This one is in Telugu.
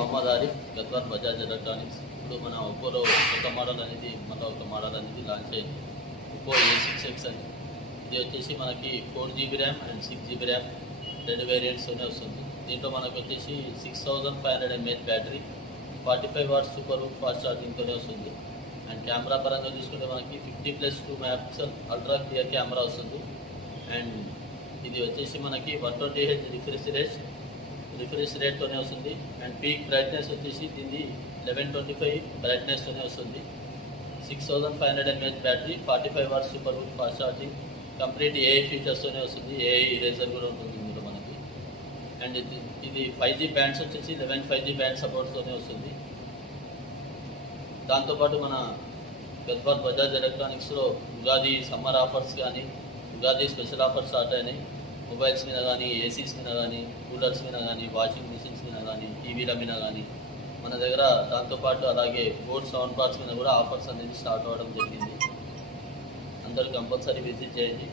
మొహమ్మద్ ఆరిఫ్, గద్వాల్ బజాజ్ ఎలక్ట్రానిక్స్. ఇప్పుడు మన ఒప్పోలో ఒక మోడల్ అనేది లాంచ్ అయింది. ఒప్పో A6X అని. ఇది వచ్చేసి మనకి 4GB RAM and 6GB RAM 2 వేరియంట్స్తోనే వస్తుంది. దీంట్లో మనకు వచ్చేసి 6500 mAh battery, 45 watts super fast ఛార్జింగ్తోనే వస్తుంది. అండ్ కెమెరా పరంగా చూసుకుంటే మనకి 50+2 మెగాపిక్సెల్ అల్ట్రా క్లియర్ కెమెరా వస్తుంది. అండ్ ఇది వచ్చేసి మనకి 120Hz రిఫ్రెష్ రేట్తోనే వస్తుంది. అండ్ పీక్ బ్రైట్నెస్ వచ్చేసి దీన్ని 1125 బ్రైట్నెస్తోనే వస్తుంది. 6500 mAh battery, 45 watts super fast charging, complete AI ఫీచర్స్తోనే వస్తుంది. ఏఐ ఇరేజర్ కూడా ఉంటుంది ఇందులో మనకి. అండ్ ఇది 5G బ్యాండ్స్ వచ్చేసి 11 5G బ్యాండ్ సపోర్ట్స్తోనే వస్తుంది. దాంతోపాటు మన గద్వాల్ బజాజ్ ఎలక్ట్రానిక్స్లో ఉగాది సమ్మర్ ఆఫర్స్ కానీ, ఉగాది స్పెషల్ ఆఫర్స్ స్టార్ట్ అయినాయి. మొబైల్స్ మీద కానీ, ఏసీస్ మీద కానీ, కూలర్స్ మీద కానీ, వాషింగ్ మిషన్స్ మీద కానీ, టీవీల మీద కానీ మన దగ్గర, దాంతోపాటు అలాగే బోర్డ్ సౌండ్ బార్స్ మీద కూడా ఆఫర్స్ అనేది స్టార్ట్ అవ్వడం జరిగింది. అందరూ కంపల్సరీ విజిట్ చేయండి.